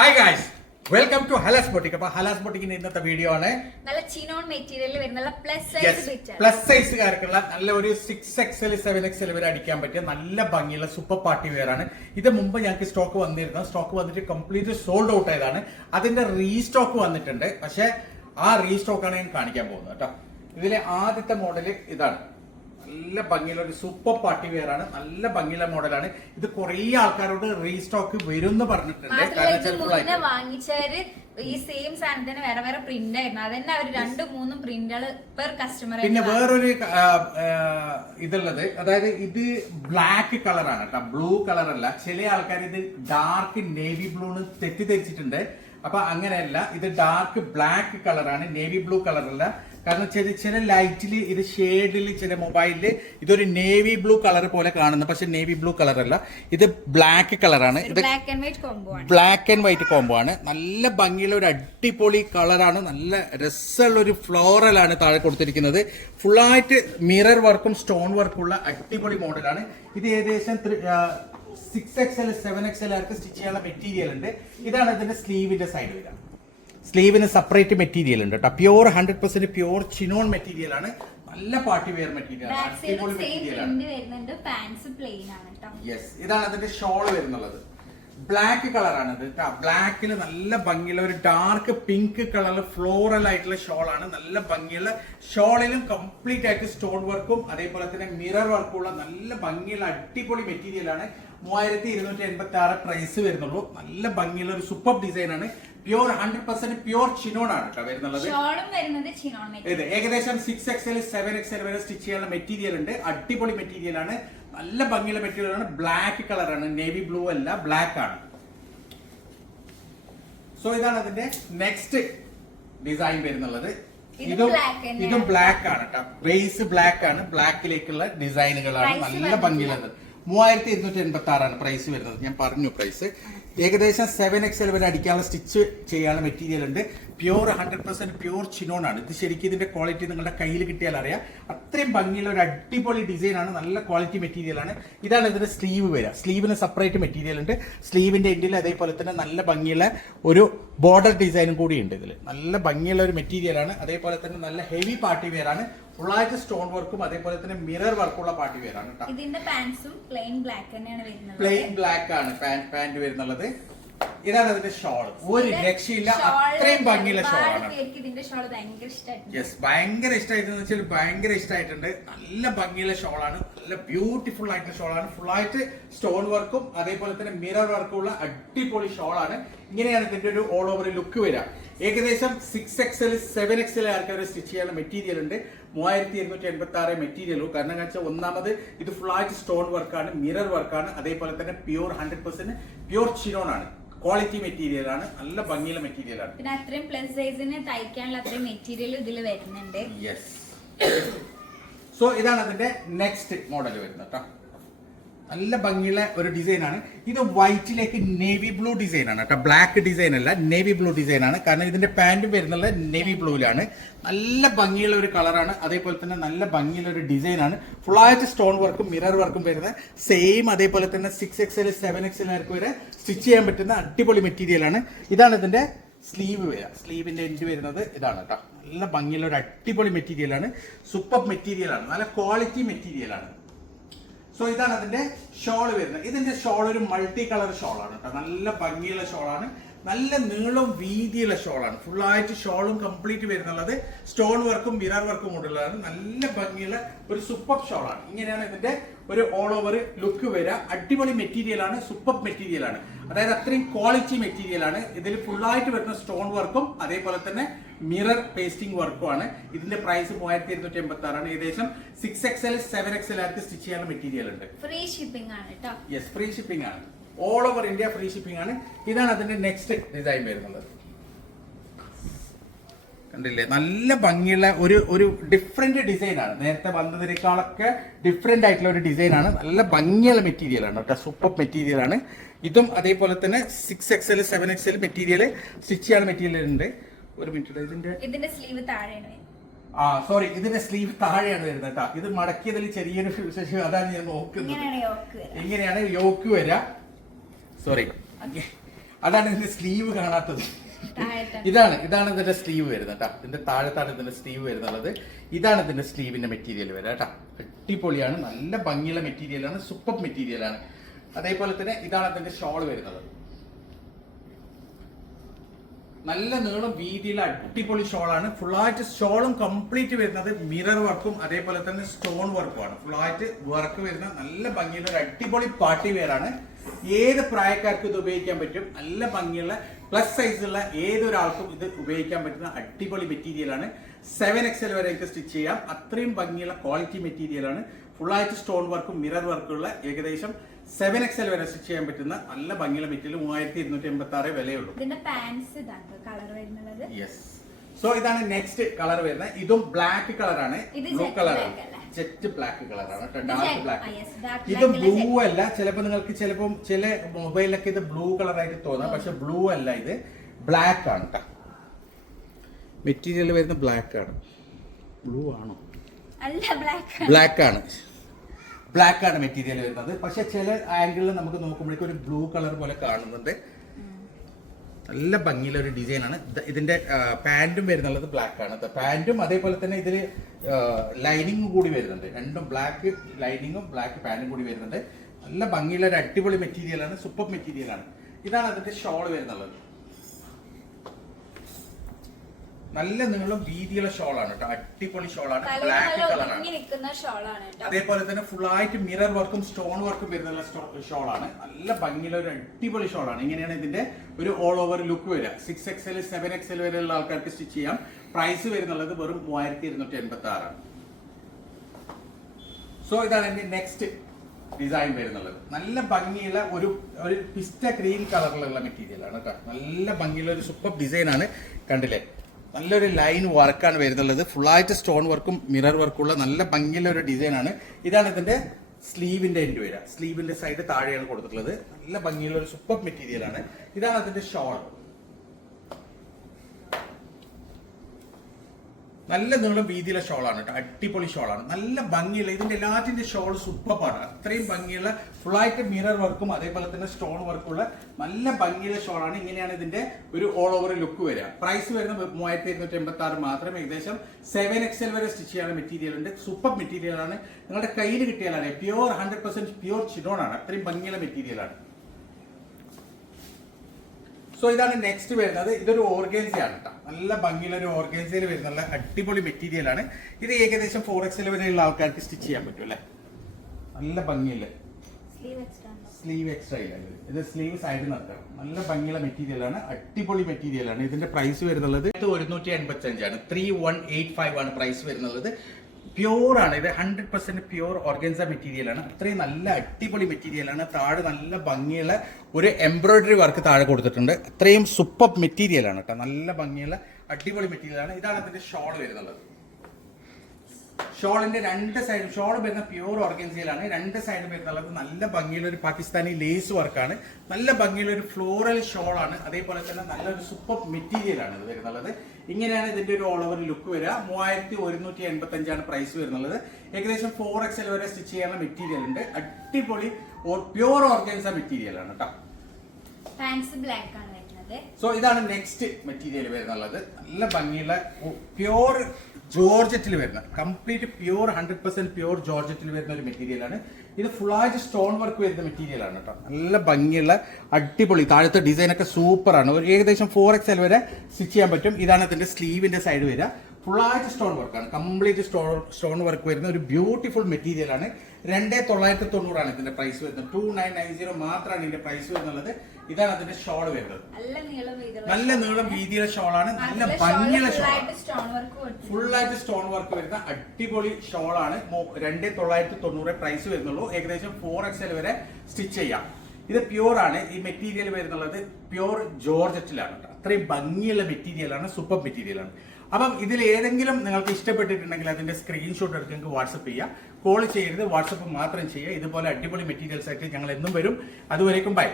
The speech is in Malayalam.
Hi guys welcome to Halas boutique അപ്പൊ ഹലാസ് ബോട്ടിക്കിന്റെ ഇന്നത്തെ വീഡിയോ ആണ്. നല്ല ചിനോൺ മെറ്റീരിയലിൽ വരുന്ന പ്ലസ് സൈസ് പ്ലസ് സൈസുകാർക്കുള്ള നല്ല ഒരു സിക്സ് എക്സൽ സെവൻ എക്സൽ വരെ അടിക്കാൻ പറ്റിയ നല്ല ഭംഗിയുള്ള സൂപ്പർ പാർട്ടി വെയർ ആണ്. ഇത് മുമ്പ് ഞങ്ങൾക്ക് സ്റ്റോക്ക് വന്നിരുന്നു. സ്റ്റോക്ക് വന്നിട്ട് കംപ്ലീറ്റ് സോൾഡ് ഔട്ട് ആയതാണ്. അതിന്റെ റീസ്റ്റോക്ക് വന്നിട്ടുണ്ട്. പക്ഷെ ആ റീസ്റ്റോക്ക് ആണ് ഞാൻ കാണിക്കാൻ പോകുന്നത് കേട്ടോ. ഇതിലെ ആദ്യത്തെ മോഡൽ ഇതാണ്. നല്ല ഭംഗിയുള്ള ഒരു സൂപ്പർ പാർട്ടി വെയർ ആണ്. നല്ല ഭംഗിയുള്ള മോഡലാണ്. ഇത് കുറേ ആൾക്കാരോട് റീസ്റ്റോക്ക് വരും എന്ന് പറഞ്ഞിട്ടുണ്ട് മുന്നേ വാങ്ങിച്ചവര് ഈ സെയിം സാധനത്തിന് വേറെ വേറെ പ്രിന്റ് ആയിരുന്നു. അതന്നെ അവർ രണ്ടും മൂന്നും പ്രിന്റുകൾ പെർ കസ്റ്റമർ പിന്നെ വേറൊരു ഇതുള്ളത്. അതായത് ഇത് ബ്ലാക്ക് കളറാണ് കേട്ടോ. ബ്ലൂ കളർ അല്ല. ചില ആൾക്കാർ ഇത് ഡാർക്ക് നേവി ബ്ലൂന്ന് തെറ്റിദ്ധരിച്ചിട്ടുണ്ട്. അപ്പൊ അങ്ങനെയല്ല. ഇത് ഡാർക്ക് ബ്ലാക്ക് കളറാണ് നേവി ബ്ലൂ കളറല്ല കാരണം ചില ചില ലൈറ്റിൽ ഇത് ഷെയ്ഡിൽ ചില മൊബൈലിൽ ഇതൊരു നേവി ബ്ലൂ കളർ പോലെ കാണുന്നു. പക്ഷെ നേവി ബ്ലൂ കളർ അല്ല ഇത് ബ്ലാക്ക് കളറാണ്. ഇത് ബ്ലാക്ക് ആൻഡ് വൈറ്റ് കോംബോ ആണ്. ബ്ലാക്ക് ആൻഡ് വൈറ്റ് കോംബോ ആണ്. നല്ല ഭംഗിയുള്ള ഒരു അടിപൊളി കളറാണ്. നല്ല രസമുള്ള ഒരു ഫ്ലോറലാണ് താഴെ കൊടുത്തിരിക്കുന്നത്. ഫുള്ളായിട്ട് മിറർ വർക്കും സ്റ്റോൺ വർക്കും ഉള്ള അടിപൊളി മോഡലാണ് ഇത് ഏകദേശം six X L seven X L ആർക്ക് സ്റ്റിച്ച് ചെയ്യാനുള്ള മെറ്റീരിയൽ ഉണ്ട്. ഇതാണ് ഇതിന്റെ സ്ലീവിന്റെ സൈഡ് വരിക. സ്ലീവിന് സെപ്പറേറ്റ് മെറ്റീരിയൽ ഉണ്ട് കേട്ടോ. Pure hundred percent pure chinon material ആണ്. നല്ല പാർട്ടി വെയർ മെറ്റീരിയൽ അടിപൊളി മെറ്റീരിയൽ ആണ്. യെസ് ഇതാണ് അതിന്റെ ഷോൾ വരുന്നുള്ളത്. ബ്ലാക്ക് കളറാണ് ഇത് ബ്ലാക്കിൽ നല്ല ഭംഗിയുള്ള ഒരു ഡാർക്ക് പിങ്ക് കളറിൽ ഫ്ലോറൽ ആയിട്ടുള്ള ഷോളാണ് നല്ല ഭംഗിയുള്ള ഷോളിലും കംപ്ലീറ്റ് ആയിട്ട് സ്റ്റോൺ വർക്കും അതേപോലെ തന്നെ മിറർ വർക്കും ഉള്ള നല്ല ഭംഗിയുള്ള അടിപൊളി മെറ്റീരിയൽ ആണ്. മൂവായിരത്തി ഇരുന്നൂറ്റി എൺപത്തി ആറ് പ്രൈസ് വരുന്നുള്ളൂ. നല്ല ഭംഗിയുള്ള ഒരു സൂപ്പർ ഡിസൈൻ ആണ്. Pure hundred percent pure chinon ആണ് കേട്ടോ വരുന്നുള്ളത്. ഇത് ഏകദേശം six X L seven X L വരെ സ്റ്റിച്ച് ചെയ്യാനുള്ള മെറ്റീരിയൽ ഉണ്ട്. അടിപൊളി മെറ്റീരിയൽ ആണ്. നല്ല ഭംഗിയുള്ള മെറ്റീരിയൽ ആണ്. ബ്ലാക്ക് കളറാണ് നേവി ബ്ലൂ അല്ല ബ്ലാക്ക് ആണ്. സോ ഇതാണ് അതിന്റെ നെക്സ്റ്റ് ഡിസൈൻ വരുന്നുള്ളത്. ഇത്. ഇതും ബ്ലാക്ക് ആണ് കേട്ടോ. ബേസ് ബ്ലാക്ക് ആണ്. ബ്ലാക്കിലേക്കുള്ള ഡിസൈനുകളാണ് നല്ല ഭംഗിയുള്ളത്. മൂവായിരത്തി ഇരുന്നൂറ്റി എൺപത്തി ആറാണ് പ്രൈസ് വരുന്നത്. ഞാൻ പറഞ്ഞു പ്രൈസ് ഏകദേശം സെവൻ എക്സ് എൽ വരെ അടിക്കാനുള്ള സ്റ്റിച്ച് ചെയ്യാനുള്ള മെറ്റീരിയൽ ഉണ്ട്. Pure hundred percent pure chinon ആണ്. ഇത് ശരിക്കും ഇതിന്റെ ക്വാളിറ്റി നിങ്ങളുടെ കയ്യിൽ കിട്ടിയാൽ അറിയാം. അത്രയും ഭംഗിയുള്ള ഒരു അടിപൊളി ഡിസൈൻ ആണ്. നല്ല ക്വാളിറ്റി മെറ്റീരിയൽ ആണ്. ഇതാണ് ഇതിന്റെ സ്ലീവ് വരിക. സ്ലീവിന് സെപ്പറേറ്റ് മെറ്റീരിയൽ ഉണ്ട്. സ്ലീവിന്റെ എൻഡിൽ അതേപോലെ തന്നെ നല്ല ഭംഗിയുള്ള ഒരു ബോർഡർ ഡിസൈനും കൂടി ഉണ്ട് ഇതിൽ നല്ല ഭംഗിയുള്ള ഒരു മെറ്റീരിയൽ ആണ്. അതേപോലെ തന്നെ നല്ല ഹെവി പാർട്ടി വെയർ ആണ്. ഫുള്ളായിട്ട് സ്റ്റോൺ വർക്കും അതേപോലെ തന്നെ മിറർ വർക്കുള്ള പാർട്ടി വെയർ ആണ് കേട്ടോ. ഇതിന്റെ പാൻസും പ്ലെയിൻ ബ്ലാക്ക് തന്നെയാണ് വരുന്നത്. പ്ലെയിൻ ബ്ലാക്ക് ആണ് പാന്റ് പാന്റ് വരുന്നുള്ളത്. ഇതാണ് അതിന്റെ ഷോൾ. ഒരു രക്ഷയില്ല അത്രയും ഭംഗിയുള്ള ഷോളാണ്. ഷോൾ ആണ് യെസ് ഭയങ്കര ഇഷ്ടമായിട്ടെന്ന് വെച്ചാൽ ഭയങ്കര ഇഷ്ടമായിട്ടുണ്ട് നല്ല ഭംഗിയുള്ള ഷോൾ ആണ് നല്ല ബ്യൂട്ടിഫുൾ ആയിട്ടുള്ള ഷോളാണ്. ഫുൾ ആയിട്ട് സ്റ്റോൺ വർക്കും അതേപോലെ തന്നെ മിറർ വർക്കും ഉള്ള അടിപൊളി ആണ് ഇങ്ങനെയാണ് ഇതിന്റെ ഒരു ഓൾ ഓവർ ലുക്ക് വരിക. ഏകദേശം സിക്സ് എക്സൽ സെവൻ എക്സൽ ആർക്ക് വരെ സ്റ്റിച്ച് ചെയ്യാനുള്ള മെറ്റീരിയൽ ഉണ്ട്. മൂവായിരത്തി ഇരുന്നൂറ്റി എൺപത്തി ആറ് മെറ്റീരിയലും കാരണം എന്ന് വെച്ചാൽ ഒന്നാമത് ഇത് ഫുൾ ആയിട്ട് സ്റ്റോൺ വർക്കാണ് മിറർ വർക്കാണ് അതേപോലെ തന്നെ pure hundred percent pure chinon ആണ്. ക്വാളിറ്റി മെറ്റീരിയൽ ആണ്. നല്ല ഭംഗിയുള്ള മെറ്റീരിയൽ ആണ്. പിന്നെ അത്രയും പ്ലസ് സൈസിന് തയ്ക്കാനുള്ള അത്രയും മെറ്റീരിയൽ ഇതിൽ വരുന്നുണ്ട്. യെസ് സോ ഇതാണ് അതിന്റെ നെക്സ്റ്റ് മോഡൽ വരുന്നത് കേട്ടോ നല്ല ഭംഗിയുള്ള ഒരു ഡിസൈൻ ആണ്. ഇത് വൈറ്റിലേക്ക് നേവി ബ്ലൂ ഡിസൈൻ ആണ് കേട്ടോ. ബ്ലാക്ക് ഡിസൈൻ അല്ല നേവി ബ്ലൂ ഡിസൈൻ ആണ്. കാരണം ഇതിന്റെ പാന്റ് വരുന്നത് നേവി ബ്ലൂവിലാണ് നല്ല ഭംഗിയുള്ള ഒരു കളറാണ് അതേപോലെ തന്നെ നല്ല ഭംഗിയുള്ള ഒരു ഡിസൈൻ ആണ്. ഫുള്ളായിട്ട് സ്റ്റോൺ വർക്കും മിറർ വർക്കും വരുന്ന സെയിം അതേപോലെ തന്നെ six X L seven X L ആർക്ക് വരെ സ്റ്റിച്ച് ചെയ്യാൻ പറ്റുന്ന അടിപൊളി മെറ്റീരിയൽ ആണ്. ഇതാണ് ഇതിന്റെ സ്ലീവ് വരിക സ്ലീവിന്റെ എൻഡ് വരുന്നത് ഇതാണ് കേട്ടോ. നല്ല ഭംഗിയുള്ള ഒരു അടിപൊളി മെറ്റീരിയൽ ആണ്. സൂപ്പർ മെറ്റീരിയൽ ആണ്. നല്ല ക്വാളിറ്റി മെറ്റീരിയൽ ആണ്. സോ ഇതാണ് അതിന്റെ ഷോൾ വരുന്നത്. ഇതിന്റെ ഷോൾ ഒരു മൾട്ടി കളർ ഷോളാണ് കേട്ടോ. നല്ല ഭംഗിയുള്ള ഷോളാണ് നല്ല നീളം വീതിയുള്ള ഷോളാണ് ഫുള്ളായിട്ട് ഷോളും കംപ്ലീറ്റ് വരുന്നുള്ളത് സ്റ്റോൺ വർക്കും മിറർ വർക്കും കൊണ്ടുള്ളതാണ്. നല്ല ഭംഗിയുള്ള ഒരു സൂപ്പർ ഷോളാണ് ഇങ്ങനെയാണ് ഇതിന്റെ ഒരു ഓൾ ഓവർ ലുക്ക് വരിക. അടിപൊളി മെറ്റീരിയൽ ആണ്. സൂപ്പർ മെറ്റീരിയൽ ആണ്. അതായത് അത്രയും ക്വാളിറ്റി മെറ്റീരിയൽ ആണ്. ഇതിൽ ഫുള്ളായിട്ട് വരുന്ന സ്റ്റോൺ വർക്കും അതേപോലെ തന്നെ മിറർ പേസ്റ്റിംഗ് വർക്കും ആണ്. ഇതിന്റെ പ്രൈസ് മൂവായിരത്തി ഇരുന്നൂറ്റി എൺപത്തി ആറാണ് ഏകദേശം six X L seven X L ആർക്ക് സ്റ്റിച്ച് ചെയ്യാൻ മെറ്റീരിയൽ ഉണ്ട്. ഫ്രീ ഷിപ്പിംഗ് ആണ് കേട്ടോ. യെസ് ഫ്രീ ഷിപ്പിംഗ് ആണ്. All over India free shipping ആണ്. ഇതാണ് അതിന്റെ നെക്സ്റ്റ് ഡിസൈൻ വരുന്നത്. കണ്ടില്ലേ? നല്ല ഭംഗിയുള്ള ഒരു ഒരു ഡിഫറെന്റ് ഡിസൈനാണ് നേരത്തെ വന്നതിനേക്കാളൊക്കെ ഡിഫറെന്റ് ആയിട്ടുള്ള ഒരു ഡിസൈനാണ് ആണ്. നല്ല ഭംഗിയുള്ള മെറ്റീരിയലാണ് കേട്ടോ. സൂപ്പർ മെറ്റീരിയലാണ് ഇതും അതേപോലെ തന്നെ six X L seven X L material stitch ചെയ്യാൻ മെറ്റീരിയൽ ഉണ്ട്. ഒരു മിനിറ്റ് ഇതിന്റെ ഇതിന്റെ സ്ലീവ് താഴെയാണ് ആ സോറി ഇതിന്റെ സ്ലീവ് താഴെയാണ് വരുന്നത് കേട്ടോ. ഇത് മടക്കിയതിൽ ചെറിയൊരു വിശേഷം. അതാണ് ഞാൻ നോക്കുന്നത്. എങ്ങനെയാണ് യോക്ക് വരാ. സോറി അതാണ് ഇതിന്റെ സ്ലീവ് കാണാത്തത്. ഇതാണ് ഇതാണ് ഇതിന്റെ സ്ലീവ് വരുന്നത് കേട്ടോ. ഇതിന്റെ താഴത്താണ് ഇതിന്റെ സ്ലീവ് വരുന്നുള്ളത്. ഇതാണ് ഇതിന്റെ സ്ലീവിന്റെ മെറ്റീരിയൽ വരിക കേട്ടോ. അടിപൊളിയാണ് നല്ല ഭംഗിയുള്ള മെറ്റീരിയലാണ് സൂപ്പർ മെറ്റീരിയലാണ് അതേപോലെ തന്നെ ഇതാണ് അതിന്റെ ഷോൾ വരുന്നത്. നല്ല നീളം വീതിയുള്ള അടിപൊളി ഷോളാണ് ഫുള്ളായിട്ട് ഷോളും കംപ്ലീറ്റ് വരുന്നത് മിറർ വർക്കും അതേപോലെ തന്നെ സ്റ്റോൺ വർക്കും വർക്കുമാണ് ഫുള്ളായിട്ട് വർക്ക് വരുന്ന നല്ല ഭംഗിയുള്ള ഒരു അടിപൊളി പാർട്ടി വെയർ ആണ്. ഏത് പ്രായക്കാർക്കും ഇത് ഉപയോഗിക്കാൻ പറ്റും. നല്ല ഭംഗിയുള്ള പ്ലസ് സൈസുള്ള ഏതൊരാൾക്കും ഇത് ഉപയോഗിക്കാൻ പറ്റുന്ന അടിപൊളി മെറ്റീരിയലാണ് സെവൻ എക്സൽ വരെ എനിക്ക് സ്റ്റിച്ച് ചെയ്യാം. അത്രയും ഭംഗിയുള്ള ക്വാളിറ്റി മെറ്റീരിയലാണ് ഫുള്ളായിട്ട് സ്റ്റോൺ വർക്കും മിറർ വർക്കുള്ള ഏകദേശം സെവൻ എക്സൽ വരെ സ്റ്റിച്ച് ചെയ്യാൻ പറ്റുന്ന നല്ല ഭംഗിയുള്ള മെറ്റീരിയൽ മൂവായിരത്തി ഇരുന്നൂറ്റി എൺപത്തി ആറ് വിലയുള്ളൂ യെസ് സോ ഇതാണ് നെക്സ്റ്റ് കളർ വരുന്നത്. ഇതും ബ്ലാക്ക് കളറാണ് ബ്ലൂ കളറാണ്? ജെറ്റ് ബ്ലാക്ക് കളറാണ് ഇത് ഡാർക്ക് ബ്ലാക്ക് ഇത് ബ്ലൂ അല്ല. ചിലപ്പോൾ നിങ്ങൾക്ക് ചിലപ്പോൾ ചില മൊബൈലൊക്കെ ഇത് ബ്ലൂ കളറായിട്ട് തോന്നാം. പക്ഷെ ബ്ലൂ അല്ല ഇത്. ബ്ലാക്ക് ആണ് കേട്ടോ മെറ്റീരിയൽ വരുന്ന ബ്ലാക്ക് ആണ്. ബ്ലൂ ആണോ? ബ്ലാക്ക് ആണ്. ബ്ലാക്ക് ആണ്. മെറ്റീരിയൽ വരുന്നത്. പക്ഷെ ചില ആംഗിളിൽ നമുക്ക് നോക്കുമ്പോഴേക്കും ഒരു ബ്ലൂ കളർ പോലെ കാണുന്നുണ്ട്. നല്ല ഭംഗിയുള്ള ഒരു ഡിസൈൻ ആണ് ഇത് ഇതിന്റെ പാന്റും വരുന്നുള്ളത് ബ്ലാക്ക് ആണ്. പാന്റും അതേപോലെ തന്നെ ഇതിൽ ലൈനിങ് കൂടി വരുന്നുണ്ട്. രണ്ടും ബ്ലാക്ക് ലൈനിങ്ങും ബ്ലാക്ക് പാന്റും കൂടി വരുന്നുണ്ട്. നല്ല ഭംഗിയുള്ള ഒരു അടിപൊളി മെറ്റീരിയൽ ആണ് സൂപ്പർ മെറ്റീരിയൽ ആണ്. ഇതാണ് അതിന്റെ ഷോൾ വരുന്നുള്ളത്. നല്ല നീളം വീതിയുള്ള ഷോളാണ് കേട്ടോ. അടിപൊളി ഷോളാണ്. ആണ്. ബ്ലാക്ക് കളർ കളറാണ് അതേപോലെ തന്നെ ഫുൾ ആയിട്ട് മിറർ വർക്കും സ്റ്റോൺ വർക്കും വരുന്ന ഷോളാണ്. നല്ല ഭംഗിയുള്ള ഒരു അടിപൊളി ഷോളാണ്. ഇങ്ങനെയാണ് ഇതിന്റെ ഒരു ഓൾ ഓവർ ലുക്ക് വരിക. സിക്സ് എക്സൽ സെവൻ എക്സൽ വരെയുള്ള ആൾക്കാർക്ക് സ്റ്റിച്ച് ചെയ്യാം. പ്രൈസ് വരുന്നുള്ളത് വെറും മൂവായിരത്തി ഇരുന്നൂറ്റി എൺപത്തി ആറാണ് സോ ഇതാണ് എന്റെ നെക്സ്റ്റ് ഡിസൈൻ വരുന്നുള്ളത്. നല്ല ഭംഗിയുള്ള ഒരു ഒരു പിസ്റ്റ ഗ്രീൻ കളറിലുള്ള മെറ്റീരിയൽ ആണ് കേട്ടോ. നല്ല ഭംഗിയുള്ള ഒരു സൂപ്പർ ഡിസൈൻ ആണ് കണ്ടില്ലേ? നല്ലൊരു ലൈൻ വർക്കാണ് വരുന്നുള്ളത്. ആയിട്ട് സ്റ്റോൺ വർക്കും മിറർ വർക്കുള്ള നല്ല ഭംഗിയുള്ള ഒരു ഡിസൈൻ ആണ്. ഇതാണ് ഇതിന്റെ സ്ലീവിന്റെ എൻഡ് വരിക. സ്ലീവിന്റെ സൈഡ് താഴെയാണ് കൊടുത്തിട്ടുള്ളത്. നല്ല ഭംഗിയുള്ള ഒരു സൂപ്പർ മെറ്റീരിയൽ ആണ്. ഇതാണ് അതിന്റെ ഷോൾ നല്ല നീളം വീതിയിലെ ഷോളാണ് കേട്ടോ. അടിപൊളി ഷോളാണ്. നല്ല ഭംഗിയുള്ള ഇതിന്റെ എല്ലാറ്റിന്റെ ഷോൾ സൂപ്പറാണ് അത്രയും ഭംഗിയുള്ള ഫുൾ ആയിട്ട് മിറർ വർക്കും അതേപോലെ തന്നെ സ്റ്റോൺ വർക്കുള്ള നല്ല ഭംഗിയുള്ള ഷോളാണ് ഇങ്ങനെയാണ് ഇതിന്റെ ഒരു ഓൾ ഓവർ ലുക്ക് വരിക. പ്രൈസ് വരുന്നത് മൂവായിരത്തി ഇരുന്നൂറ്റി എൺപത്തി ആറ് മാത്രം. ഏകദേശം സെവൻ എക്സൽ വരെ സ്റ്റിച്ച് ചെയ്യാൻ മെറ്റീരിയൽ ഉണ്ട്. സൂപ്പർ മെറ്റീരിയലാണ് നിങ്ങളുടെ കയ്യിൽ കിട്ടിയാലാണ്. Pure hundred percent pure chinon ആണ്. അത്രയും ഭംഗിയുള്ള മെറ്റീരിയൽ ആണ്. സോ ഇതാണ് നെക്സ്റ്റ് വരുന്നത്. ഇതൊരു ഓർഗൻസിയാണ് ആണ് കേട്ടോ നല്ല ഭംഗിയുള്ള ഒരു ഓർഗൻസിയിൽ വരുന്ന അടിപൊളി മെറ്റീരിയൽ ആണ്. ഇത് ഏകദേശം ഫോർ എക്സിൽ വരെയുള്ള ആൾക്കാർക്ക് സ്റ്റിച്ച് ചെയ്യാൻ പറ്റും അല്ലേ? നല്ല ഭംഗിയില്ല? സ്ലീവ് എക്സ്ട്രാ ഇല്ല. ഇത് സ്ലീവ് സൈഡിൽ നടക്കണം നല്ല ഭംഗിയുള്ള മെറ്റീരിയൽ ആണ്. അടിപൊളി മെറ്റീരിയൽ ആണ്. ഇതിന്റെ പ്രൈസ് വരുന്നുള്ളത് ഇത് ഒരുന്നൂറ്റി എൺപത്തി അഞ്ചാണ് ത്രീ വൺ എയ്റ്റ് ഫൈവ് ആണ് പ്രൈസ് വരുന്നുള്ളത്. പ്യൂർ ആണ് ഇത് hundred percent pure organza material ആണ് അത്രയും നല്ല അടിപൊളി മെറ്റീരിയൽ ആണ് താഴെ നല്ല ഭംഗിയുള്ള ഒരു എംബ്രോയിഡറി വർക്ക് താഴെ കൊടുത്തിട്ടുണ്ട്. അത്രയും സൂപ്പർ മെറ്റീരിയൽ ആണ് കേട്ടോ നല്ല ഭംഗിയുള്ള അടിപൊളി മെറ്റീരിയൽ ആണ് ഇതാണ് അതിന്റെ ഷോൾ വരുന്നുള്ളത്. ഷോളിന്റെ രണ്ട് സൈഡ് ഷോൾ വരുന്ന പ്യൂർ ഓർഗൻസിയിലാണ് രണ്ട് സൈഡ് വരുന്നുള്ളത് നല്ല ഭംഗിയുള്ള ഒരു പാകിസ്ഥാനി ലേസ് വർക്കാണ് നല്ല ഭംഗിയുള്ള ഒരു ഫ്ലോറൽ ഷോൾ ആണ്. അതേപോലെ തന്നെ നല്ലൊരു സൂപ്പർ മെറ്റീരിയലാണ് ഇത് വരുന്നുള്ളത്. ഇങ്ങനെയാണ് ഇതിന്റെ ഒരു ഓൾ ഓവർ ലുക്ക് വരിക. മൂവായിരത്തി ഒരുന്നൂറ്റി എൺപത്തി അഞ്ചാണ് പ്രൈസ് വരുന്നത് ഏകദേശം ഫോർ എക്സൽ വരെ സ്റ്റിച്ച് ചെയ്യുന്ന മെറ്റീരിയൽ ഉണ്ട്. അടിപൊളി പ്യൂർ ഓർഗൻസ മെറ്റീരിയൽ ആണ് കേട്ടോ ബ്ലാക്ക് ആണ്. വരുന്നത് സോ ഇതാണ് നെക്സ്റ്റ് മെറ്റീരിയൽ വരുന്നുള്ളത്. നല്ല ഭംഗിയുള്ള പ്യൂർ ജോർജറ്റിൽ വരുന്ന complete pure hundred percent pure ജോർജറ്റിൽ വരുന്ന ഒരു മെറ്റീരിയൽ ആണ്. ഇത് ഫുള്ളായിട്ട് സ്റ്റോൺ വർക്ക് വരുന്ന മെറ്റീരിയൽ ആണ് കേട്ടോ നല്ല ഭംഗിയുള്ള അടിപൊളി താഴത്തെ ഡിസൈനൊക്കെ സൂപ്പർ ആണ്. ഒരു ഏകദേശം ഫോർ എക്സ് എൽ വരെ സ്റ്റിച്ച് ചെയ്യാൻ പറ്റും. ഇതാണ് അതിന്റെ സ്ലീവിന്റെ സൈഡ് വരിക. ഫുള്ളായിട്ട് സ്റ്റോൺ വർക്കാണ്. കംപ്ലീറ്റ് സ്റ്റോൺ സ്റ്റോൺ വർക്ക് വരുന്ന ഒരു ബ്യൂട്ടിഫുൾ മെറ്റീരിയൽ ആണ് രണ്ട് തൊള്ളായിരത്തി തൊണ്ണൂറാണ് ഇതിന്റെ പ്രൈസ് വരുന്നത്. ടു നയൻ നയൻ സീറോ മാത്രമാണ് ഇതിന്റെ പ്രൈസ് വരുന്നത് ഇതാണ് അതിന്റെ ഷോൾ വരുന്നത്. നല്ല നീളം വീതിയുള്ള ഷോൾ. ആണ്. ഷോളാണ്. നല്ല ഭംഗിയുള്ള ഷോളാണ്. വർക്ക് ഫുള്ളായിട്ട് സ്റ്റോൺ വർക്ക് വരുന്ന അടിപൊളി ഷോളാണ്. രണ്ടേ തൊള്ളായിരത്തി തൊണ്ണൂറ് പ്രൈസ് വരുന്നുള്ളൂ. ഏകദേശം ഫോർ എക്സ് വരെ സ്റ്റിച്ച് ചെയ്യാം. ഇത് പ്യൂർ ആണ്. ഈ മെറ്റീരിയൽ വരുന്നുള്ളത് പ്യൂർ ജോർജറ്റിലാണ്. അത്രയും ഭംഗിയുള്ള മെറ്റീരിയലാണ്. സൂപ്പർ മെറ്റീരിയൽ ആണ് അപ്പം ഇതിൽ ഏതെങ്കിലും നിങ്ങൾക്ക് ഇഷ്ടപ്പെട്ടിട്ടുണ്ടെങ്കിൽ അതിന്റെ സ്ക്രീൻഷോട്ട് എടുത്ത് നിങ്ങൾക്ക് വാട്സപ്പ് ചെയ്യാം. കോൾ ചെയ്യരുത് വാട്സപ്പ് മാത്രം ചെയ്യുക. ഇതുപോലെ അടിപൊളി മെറ്റീരിയൽസ് ആയിട്ട് ഞങ്ങൾ എന്നും വരും. അതുവരേക്കും ബൈ